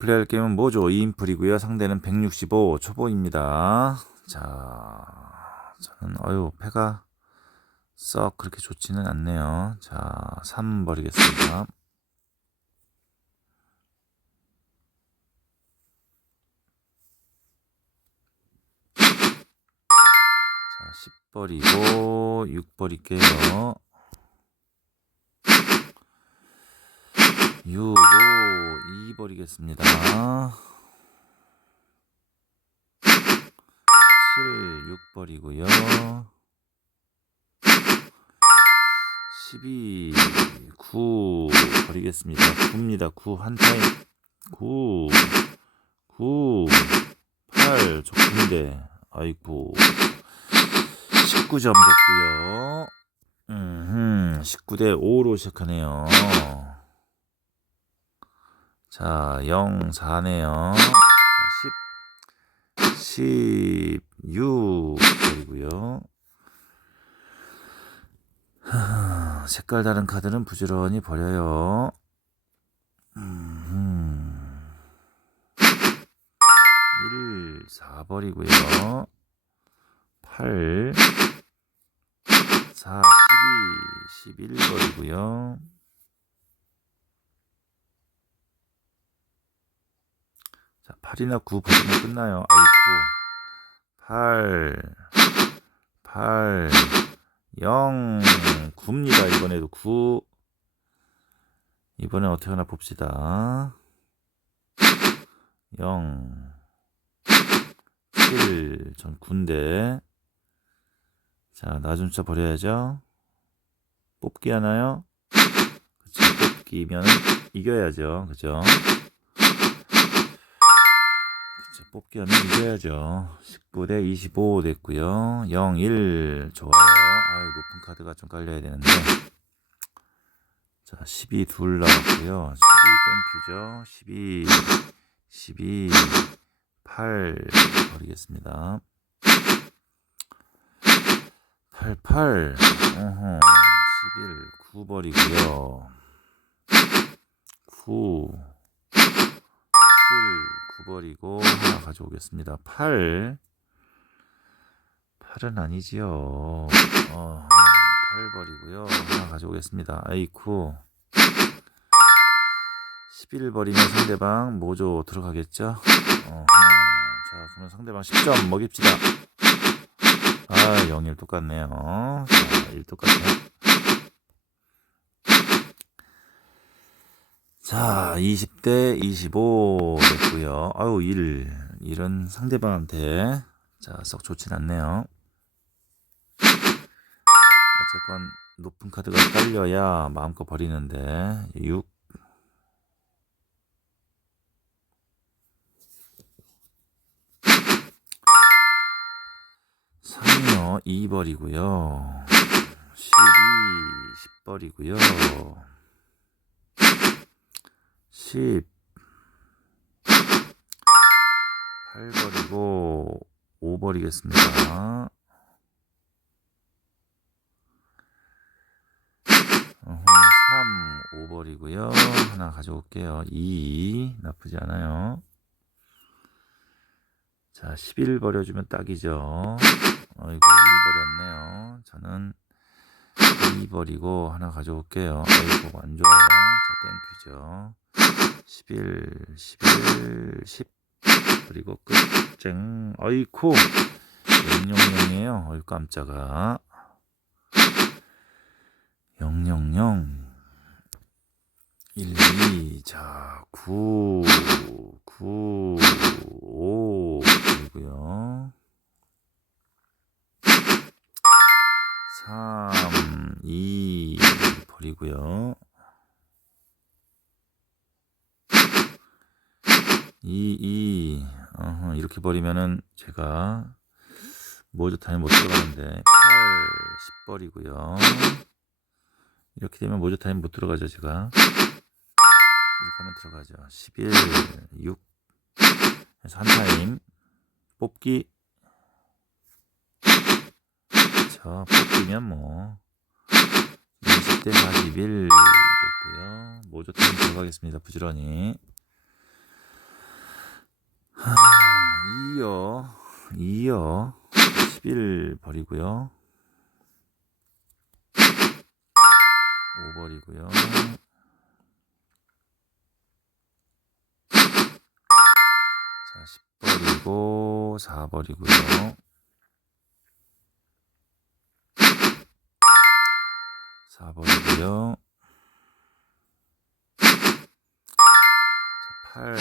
플레이할 게임은 뭐죠? 2인풀이고요. 상대는 165 초보입니다. 자, 저는 어유 패가 썩 그렇게 좋지는 않네요. 자, 3 버리겠습니다. 자, 10 버리고 6 버릴게요. 6, 5, 2 버리겠습니다. 7, 6 버리고요. 12, 9 버리겠습니다. 9입니다. 9 한 타임. 9, 9, 8, 저 9인데. 아이고. 19점 됐고요. 음, 19대 5로 시작하네요. 자, 0, 4네요. 자, 10, 16 버리고요. 하, 색깔 다른 카드는 부지런히 버려요. 음, 1, 4 버리고요. 8, 4, 12, 11 버리고요. 자, 8이나 9 버리면 끝나요. 아이쿠. 8, 8, 0, 9입니다. 이번에도 9. 이번엔 어떻게 하나 봅시다. 0, 7, 전 9인데. 자, 나중차 버려야죠. 뽑기 하나요? 그쵸, 뽑기면 이겨야죠. 그죠? 그쵸, 뽑기 하면 이겨야죠. 19 대 25 됐고요. 0, 1 좋아요. 아, 높은 카드가 좀 깔려야 되는데. 자, 12 둘 나왔고요. 12 땡큐죠. 12, 12, 8 버리겠습니다. 8, 8, 어허, 11, 9 버리고요. 9, 7, 9 버리고 하나 가져오겠습니다. 8, 8은 아니지요. 어, 8 버리고요. 하나 가져오겠습니다. 아이쿠. 11 버리면 상대방 모조 들어가겠죠? 어허. 자, 그러면 상대방 10점 먹입시다. 아, 0, 1 똑같네요. 자, 1 똑같네요. 자, 20대 25 됐고요. 아유, 1. 1은 상대방한테 자, 썩 좋진 않네요. 어쨌건 높은 카드가 깔려야 마음껏 버리는데 6 3이요 2 버리고요 12 10 버리고요 10 8 버리고 5 버리겠습니다 어허, 3 5 버리고요 하나 가져올게요 2 나쁘지 않아요 자, 11 버려주면 딱이죠. 어이구, 1 버렸네요. 저는 2 버리고 하나 가져올게요. 아이고, 안 좋아요. 자, 땡큐죠. 11, 11, 10. 그리고 끝쟁. 어이쿠. 000이에요. 어이, 깜짝아. 000. 1, 2, 자, 9, 9, 5, 그리고요. 3, 2, 버리고요. 2, 2, 어허, 이렇게 버리면은 제가 모조 타임 못 들어가는데 8, 10 버리고요. 이렇게 되면 모조 타임 못 들어가죠, 제가. 이렇게 하면 들어가죠. 11, 6. 해서 한 타임. 뽑기. 자, 뽑기면 뭐. 20대 41 됐고요. 모조 타임 들어가겠습니다. 부지런히. 2요 11 버리고요. 5 버리고요. 자, 10 버리고 4 버리고요. 4 버리고요 8,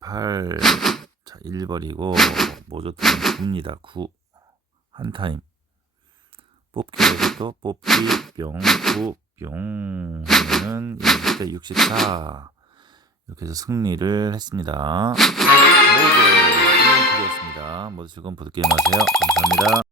8, 자, 1 버리고, 모조타임 9입니다. 9. 한 타임. 뽑기 또 뽑기, 뿅, 9, 뿅. 하면은 20대 64. 이렇게 해서 승리를 했습니다. 모두, 이었습니다 모두 즐거운 보드게임 하세요. 감사합니다.